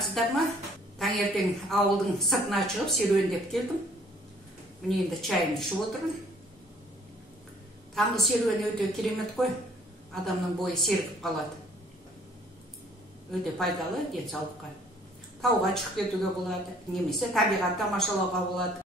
саламатсыздар ма? Таңертең ауылдың сыртына шығып серуендеп келдім. Міне енді чайымды ішіп отырмын. Таңғы серуен өте керемет қой. Адамның бойы сергіп қалады. Өте пайдалы денсаулыққа. Тауға шығып кетуге болады, немесе табиғат тамашалауға болады.